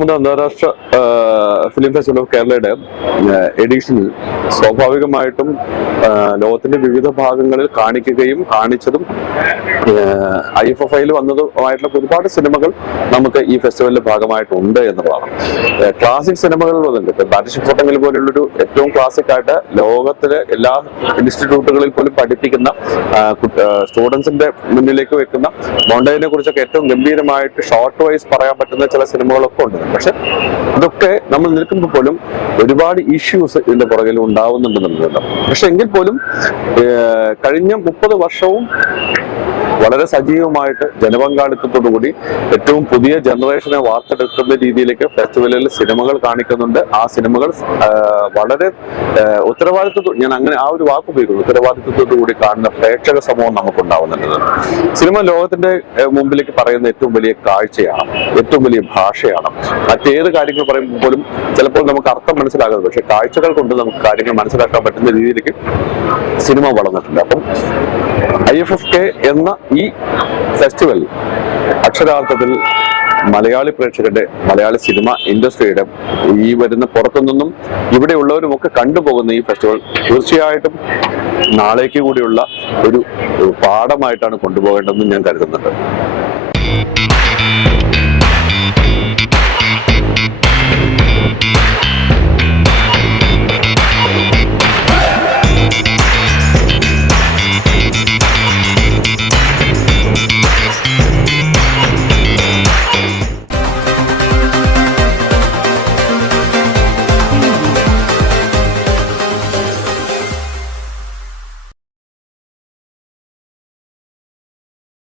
പതിനെട്ടാമത് അന്താരാഷ്ട്ര film festival of കേരളയുടെ എഡിഷനിൽ സ്വാഭാവികമായിട്ടും ലോകത്തിന്റെ വിവിധ ഭാഗങ്ങളിൽ കാണിച്ചതും IFFI വന്നതുമായിട്ടുള്ള ഒരുപാട് സിനിമകൾ നമുക്ക് ഈ ഫെസ്റ്റിവലിന്റെ ഭാഗമായിട്ടുണ്ട് എന്നുള്ളതാണ്. ക്ലാസിക് സിനിമകൾ വന്നിട്ടുണ്ട്. ബാറ്റിഷ് ഫോട്ടങ്ങൾ പോലുള്ളൊരു ഏറ്റവും ക്ലാസിക് ആയിട്ട് ലോകത്തിലെ എല്ലാ ഇൻസ്റ്റിറ്റ്യൂട്ടുകളിൽ പോലും പഠിപ്പിക്കുന്ന സ്റ്റുഡൻസിന്റെ മുന്നിലേക്ക് വെക്കുന്ന മൗണ്ടൈനെ കുറിച്ചൊക്കെ ഏറ്റവും ഗംഭീരമായിട്ട് ഷോർട്ട് വൈസ് പറയാൻ പറ്റുന്ന ചില സിനിമകളൊക്കെ ഉണ്ട്. പക്ഷെ ഇതൊക്കെ നമ്മൾ നിൽക്കുമ്പോൾ പോലും ഒരുപാട് ഇഷ്യൂസ് ഇതിന്റെ പുറകിൽ ഉണ്ടാവുന്നുണ്ടെന്നുള്ളത്. പക്ഷെ എങ്കിൽ പോലും കഴിഞ്ഞ 30 വർഷവും വളരെ സജീവമായിട്ട് ജനപങ്കാളിത്തത്തോടുകൂടി ഏറ്റവും പുതിയ ജനറേഷനെ വാർത്തെടുക്കുന്ന രീതിയിലേക്ക് ഫെസ്റ്റിവലിൽ സിനിമകൾ കാണിക്കുന്നുണ്ട്. ആ സിനിമകൾ വളരെ ഞാൻ അങ്ങനെ ആ ഒരു വാക്ക് ഉപയോഗിക്കുന്നു, ഉത്തരവാദിത്വത്തോടു കൂടി കാണുന്ന പ്രേക്ഷക സമൂഹം നമുക്കുണ്ടാവുന്നുണ്ട്. സിനിമ ലോകത്തിന്റെ മുമ്പിലേക്ക് പറയുന്ന ഏറ്റവും വലിയ കാഴ്ചയാണ്, ഏറ്റവും വലിയ ഭാഷയാണ്. മറ്റേത് കാര്യങ്ങൾ പറയുമ്പോൾ പോലും ചിലപ്പോൾ നമുക്ക് അർത്ഥം മനസ്സിലാകുന്നത്, പക്ഷെ കാഴ്ചകൾ കൊണ്ട് നമുക്ക് കാര്യങ്ങൾ മനസ്സിലാക്കാൻ പറ്റുന്ന രീതിയിലേക്ക് സിനിമ വളർന്നിട്ടുണ്ട്. അപ്പം IFFK എന്ന ഈ ഫെസ്റ്റിവൽ അക്ഷരാർത്ഥത്തിൽ മലയാളി പ്രേക്ഷകരുടെ, മലയാളി സിനിമ ഇൻഡസ്ട്രിയുടെ, ഈ വരുന്ന പുറത്തുനിന്നും ഇവിടെയുള്ളവരുമൊക്കെ കണ്ടുപോകുന്ന ഈ ഫെസ്റ്റിവൽ തീർച്ചയായിട്ടും നാളേക്ക് കൂടിയുള്ള ഒരു പാഠമായിട്ടാണ് കൊണ്ടുപോകേണ്ടതെന്ന് ഞാൻ കരുതുന്നുണ്ട്.